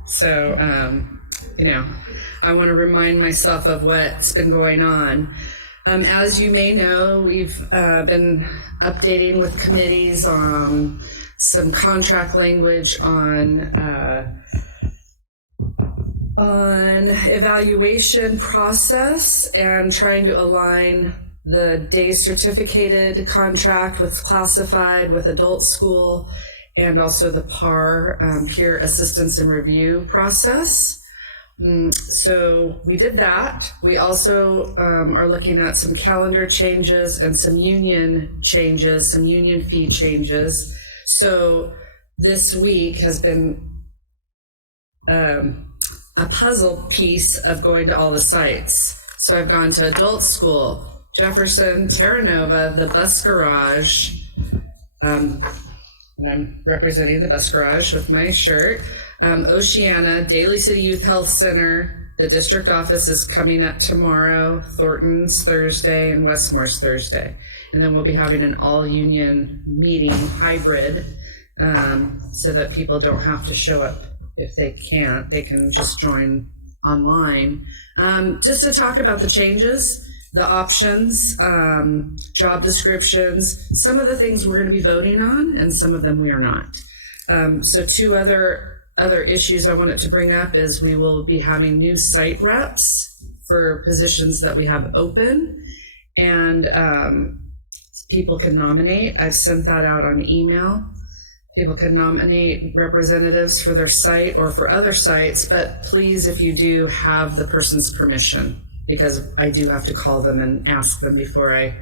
So, I want to remind myself of what's been going on. As you may know, we've been updating with committees on some contract language on evaluation process and trying to align the day certificated contract with classified with adult school and also the PAR, peer assistance and review process. So we did that. We also are looking at some calendar changes and some union changes, some union fee changes. So this week has been a puzzle piece of going to all the sites. So I've gone to adult school, Jefferson, Terra Nova, the bus garage, and I'm representing the bus garage with my shirt, Oceana, Daly City Youth Health Center, the district office is coming up tomorrow, Thornton's Thursday, and Westmore's Thursday. And then we'll be having an all-union meeting, hybrid, so that people don't have to show up. If they can't, they can just join online. Just to talk about the changes, the options, job descriptions, some of the things we're going to be voting on, and some of them we are not. So two other issues I wanted to bring up is we will be having new site reps for positions that we have open, and people can nominate. I've sent that out on email. People can nominate representatives for their site or for other sites, but please, if you do, have the person's permission, because I do have to call them and ask them before I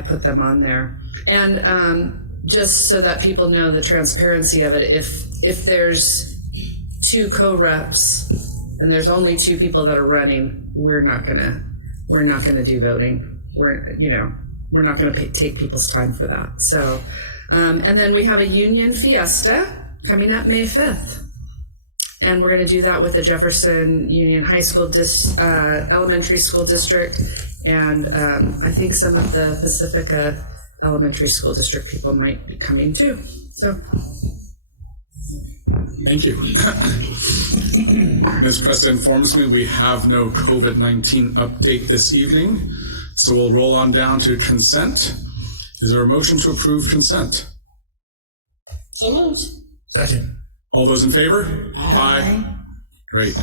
put them on there. And just so that people know the transparency of it, if there's two co-reps and there's only two people that are running, we're not gonna do voting. We're not gonna take people's time for that. So. And then we have a union fiesta coming up May 5th. And we're going to do that with the Jefferson Union High School Elementary School District. And I think some of the Pacifica Elementary School District people might be coming too. So. Thank you. Ms. Presta informs me we have no COVID-19 update this evening. So we'll roll on down to consent. Is there a motion to approve consent? So moved. Second. All those in favor? Aye. Great.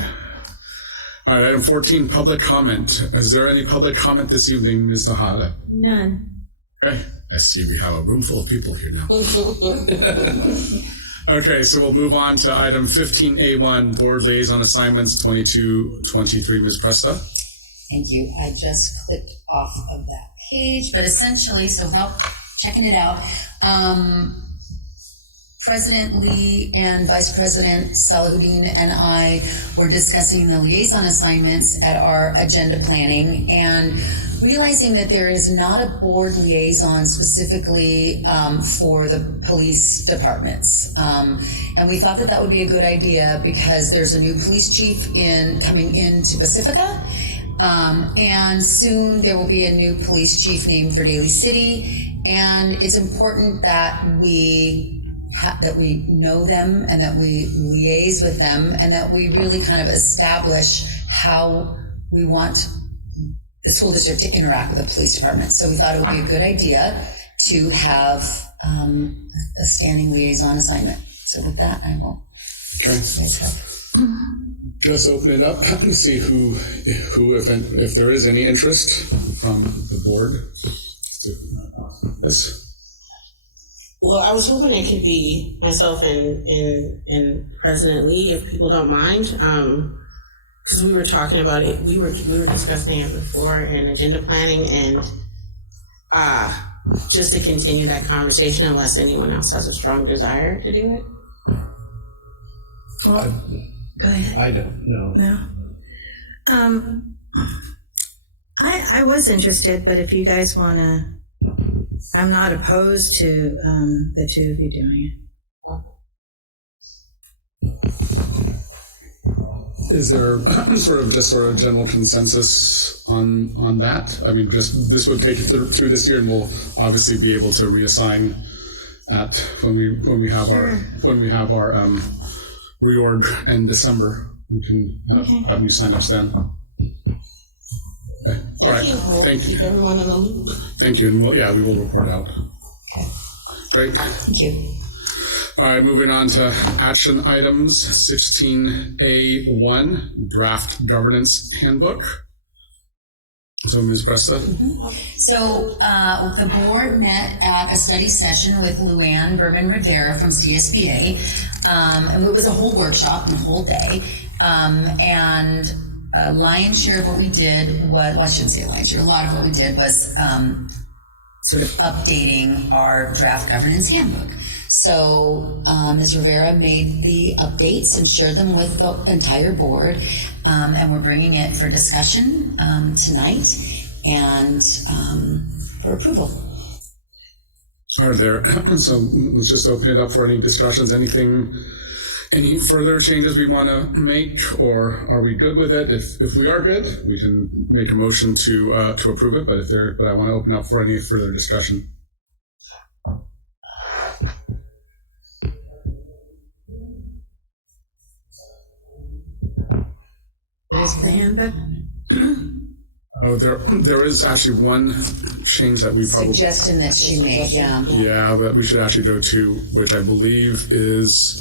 All right, item 14, public comment. Is there any public comment this evening, Ms. Tejada? None. Okay, I see we have a room full of people here now. Okay, so we'll move on to item 15A1, board liaison assignments 22-23, Ms. Presta. Thank you. I just clicked off of that page, but essentially, so without checking it out, President Lee and Vice President Salahuddin and I were discussing the liaison assignments at our agenda planning and realizing that there is not a board liaison specifically for the police departments. And we thought that that would be a good idea because there's a new police chief coming into Pacifica. And soon there will be a new police chief named for Daly City, and it's important that we know them and that we liaise with them and that we really kind of establish how we want the school district to interact with the police department. So we thought it would be a good idea to have a standing liaison assignment. So with that, I will. Okay. Just open it up to see who, if there is any interest from the board. Yes. Well, I was hoping it could be myself and President Lee, if people don't mind, because we were talking about it. We were discussing it before in agenda planning, and just to continue that conversation, unless anyone else has a strong desire to do it. Well, go ahead. I don't know. No. I was interested, but if you guys want to, I'm not opposed to the two of you doing it. Is there sort of general consensus on that? I mean, just this would take it through this year, and we'll obviously be able to reassign at when we have our reorg in December. We can have new signups then. Okay. All right. Thank you. Keep everyone in the loop. Thank you, and we will report out. Okay. Great. Thank you. All right, moving on to action items, 16A1, draft governance handbook. So, Ms. Presta. So the board met at a study session with Luann Berman Rivera from CSBA, and it was a whole workshop and a whole day. And a lion's share of what we did was, well, I shouldn't say a lion's share, a lot of what we did was sort of updating our draft governance handbook. So Ms. Rivera made the updates and shared them with the entire board, and we're bringing it for discussion tonight and for approval. Are there, so let's just open it up for any discussions, any further changes we want to make, or are we good with it? If we are good, we can make a motion to approve it, but I want to open up for any further discussion. There's the handbook. Oh, there is actually one change that we probably Suggestion that she made, yeah. Yeah, that we should actually go to, which I believe is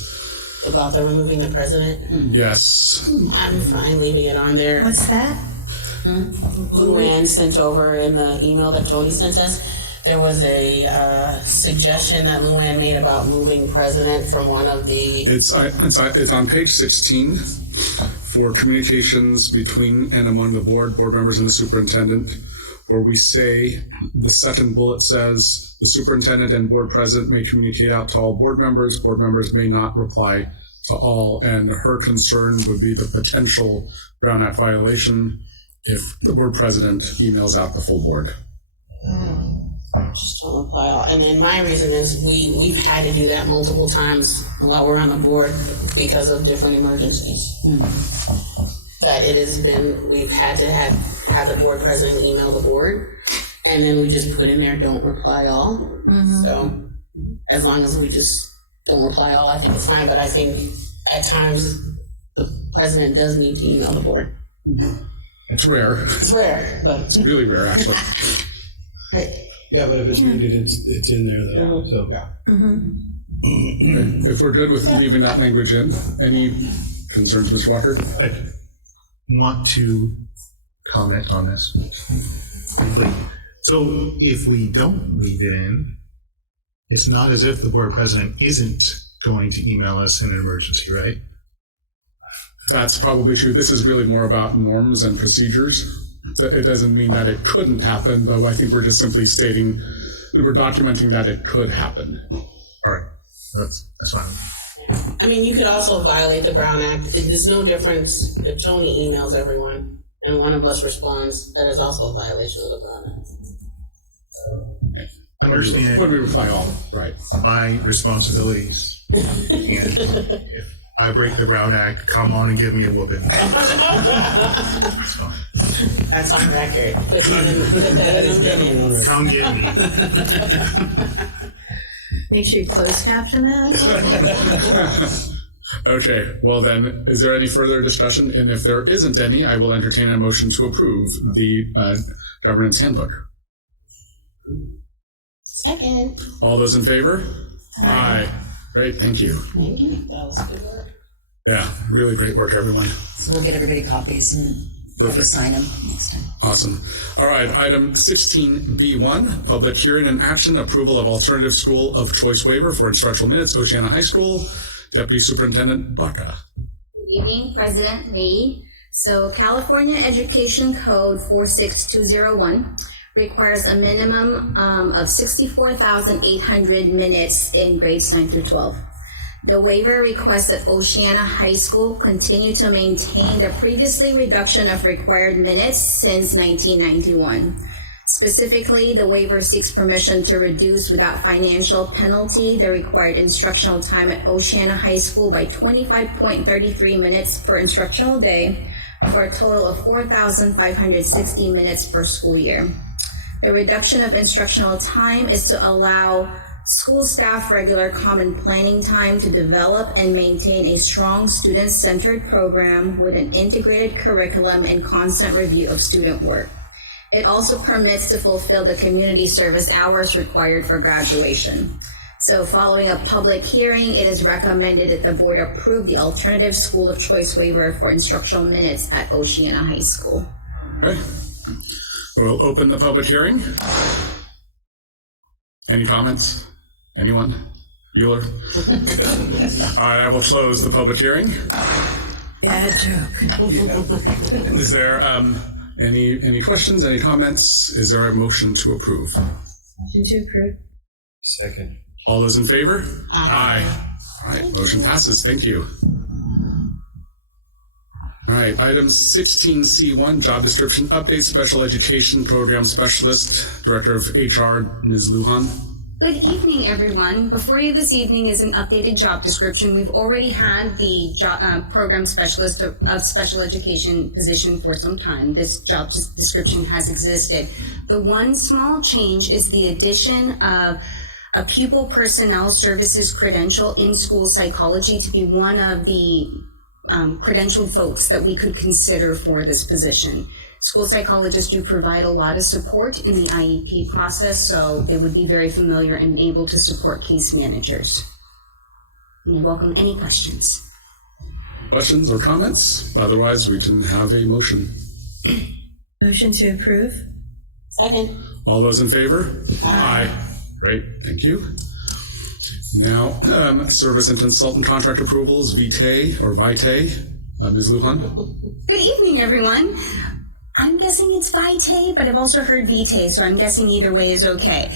About the removing the president. yes. I'm fine leaving it on there. What's that? Luann sent over in the email that Jody sent us. There was a suggestion that Luann made about moving president from one of the. It's on page 16 for communications between and among the board members and the superintendent, where we say, the second bullet says, the superintendent and board president may communicate out to all board members may not reply to all, and her concern would be the potential Brown Act violation if the board president emails out the full board. Just don't apply all. And then my reason is we've had to do that multiple times while we're on the board because of different emergencies. That it has been, we've had to have the board president email the board, and then we just put in there, don't reply all. So as long as we just don't reply all, I think it's fine. But I think at times the president does need to email the board. It's rare. It's rare, but It's really rare, actually. Yeah, but if it's needed, it's in there though. So yeah. Okay. If we're good with leaving that language in, any concerns, Mr. Walker? I want to comment on this briefly. So if we don't leave it in, it's not as if the board president isn't going to email us in an emergency, right? That's probably true. This is really more about norms and procedures. It doesn't mean that it couldn't happen, though I think we're just simply stating, we're documenting that it could happen. All right, that's fine. I mean, you could also violate the Brown Act. There's no difference if Tony emails everyone and one of us responds. That is also a violation of the Brown Act. Understand When we reply all, right. my responsibilities. And if I break the Brown Act, come on and give me a whooping. It's fine. That's on record. Put that in the minutes. Come get me. Make sure you close caption that. Okay, well then, is there any further discussion? And if there isn't any, I will entertain a motion to approve the governance handbook. Second. All those in favor? Aye. Great, thank you. Thank you. That was good work. Yeah, really great work, everyone. So we'll get everybody copies and have you sign them next time. Awesome. All right, item 16B1, public hearing and action, approval of alternative school of choice waiver for instructional minutes, Oceana High School. Deputy Superintendent Baca. Good evening, President Lee. So California Education Code 46201 requires a minimum of 64,800 minutes in grades 9 through 12. The waiver requests that Oceana High School continue to maintain the previously reduction of required minutes since 1991. Specifically, the waiver seeks permission to reduce without financial penalty the required instructional time at Oceana High School by 25.33 minutes per instructional day for a total of 4,560 minutes per school year. A reduction of instructional time is to allow school staff regular common planning time to develop and maintain a strong student-centered program with an integrated curriculum and constant review of student work. It also permits to fulfill the community service hours required for graduation. So following a public hearing, it is recommended that the board approve the alternative school of choice waiver for instructional minutes at Oceana High School. Okay. We'll open the public hearing. Any comments? Anyone? Bueller? All right, I will close the public hearing. Bad joke. Is there any questions, any comments? Is there a motion to approve? Motion to approve. Second. All those in favor? Aye. All right, motion passes. Thank you. All right, item 16C1, job description update, special education program specialist, director of HR, Ms. Lujan. Good evening, everyone. Before you this evening is an updated job description. We've already had the program specialist of special education position for some time. This job description has existed. The one small change is the addition of a pupil personnel services credential in school psychology to be one of the credentialed folks that we could consider for this position. School psychologists do provide a lot of support in the IEP process, so they would be very familiar and able to support case managers. And I welcome any questions. Questions or comments? Otherwise, we can have a motion. Motion to approve. Second. All those in favor? Aye. Great, thank you. Now, service and consultant contract approvals, VITE or VITE. Ms. Lujan? Good evening, everyone. I'm guessing it's Vitae, but I've also heard Vitae, so I'm guessing either way is okay.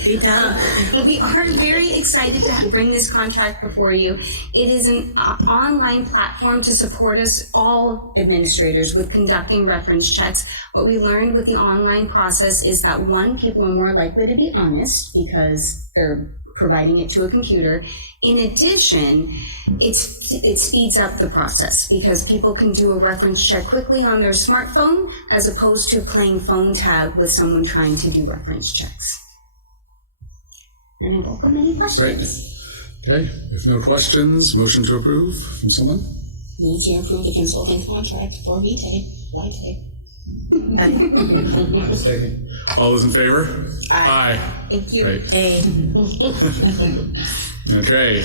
We are very excited to bring this contract before you. It is an online platform to support us, all administrators, with conducting reference checks. What we learned with the online process is that, one, people are more likely to be honest because they're providing it to a computer. In addition, it speeds up the process because people can do a reference check quickly on their smartphone as opposed to playing phone tag with someone trying to do reference checks. And I welcome any questions. Great. Okay, if no questions, motion to approve from someone? Move to approve the consulting contract for VITE. Second. All those in favor? Aye. Thank you. Great. Okay,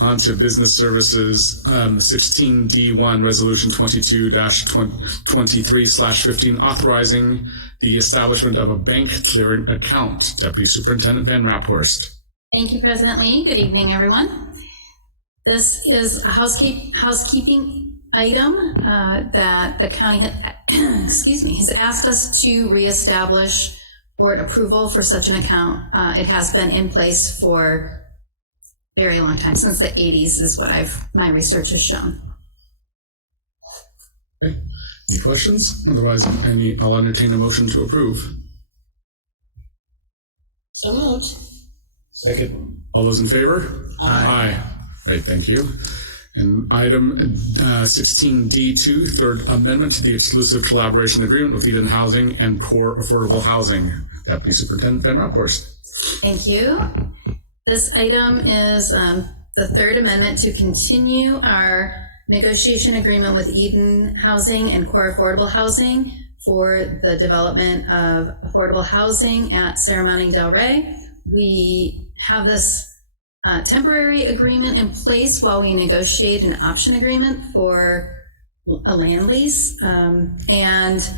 on to business services, 16D1, Resolution 22-23/15, authorizing the establishment of a bank clearing account. Deputy Superintendent Van Raphorst. Thank you, President Lee. Good evening, everyone. This is a housekeeping item that the county has asked us to reestablish board approval for such an account. It has been in place for a very long time, since the 80s is what my research has shown. Okay, any questions? Otherwise, I'll entertain a motion to approve. So moved. Second. All those in favor? Aye. Great, thank you. And item 16D2, third amendment to the exclusive collaboration agreement with Eden Housing and Core Affordable Housing. Deputy Superintendent Van Raphorst. Thank you. This item is the third amendment to continue our negotiation agreement with Eden Housing and Core Affordable Housing for the development of affordable housing at Sarah Mounting Del Rey. We have this temporary agreement in place while we negotiate an option agreement for a land lease. And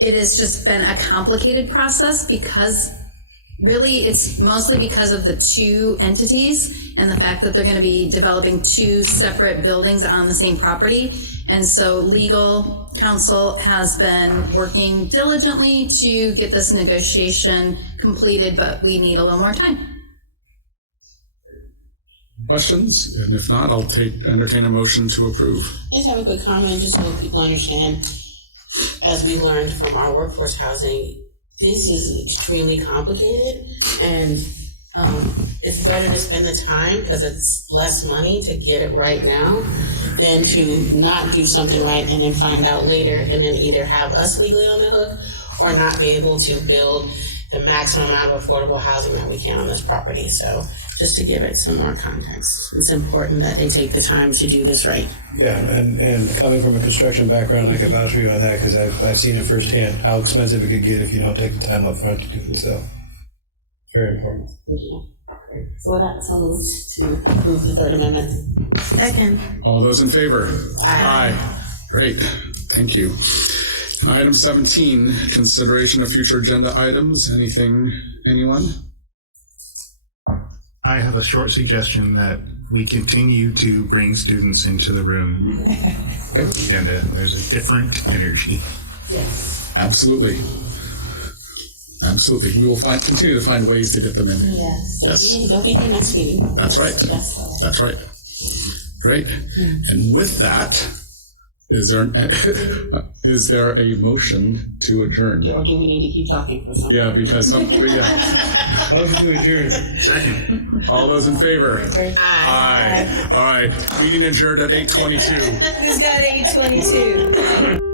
it has just been a complicated process because really it's mostly because of the two entities and the fact that they're going to be developing two separate buildings on the same property. And so legal counsel has been working diligently to get this negotiation completed, but we need a little more time. Questions? And if not, I'll entertain a motion to approve. I just have a quick comment just so people understand. As we learned from our workforce housing, this is extremely complicated, and it's better to spend the time because it's less money to get it right now than to not do something right and then find out later and then either have us legally on the hook or not be able to build the maximum amount of affordable housing that we can on this property. So just to give it some more context, it's important that they take the time to do this right. Yeah, and coming from a construction background, I can vouch for you on that because I've seen it firsthand how expensive it could get if you don't take the time up front to do this. So very important. So that's how moved to approve the third amendment. Second. All those in favor? Aye. Great, thank you. Item 17, consideration of future agenda items. Anyone? I have a short suggestion that we continue to bring students into the room. Agenda. There's a different energy. Yes. Absolutely. Absolutely. We will continue to find ways to get them in. Yes. Yes. Don't be here next meeting. That's right. Yes. That's right. Great. And with that, is there a motion to adjourn? Or do we need to keep talking for something? Yeah, because Motion to adjourn. Second. all those in favor? Aye. All right. Meeting adjourned at 8:22. Who's got 822?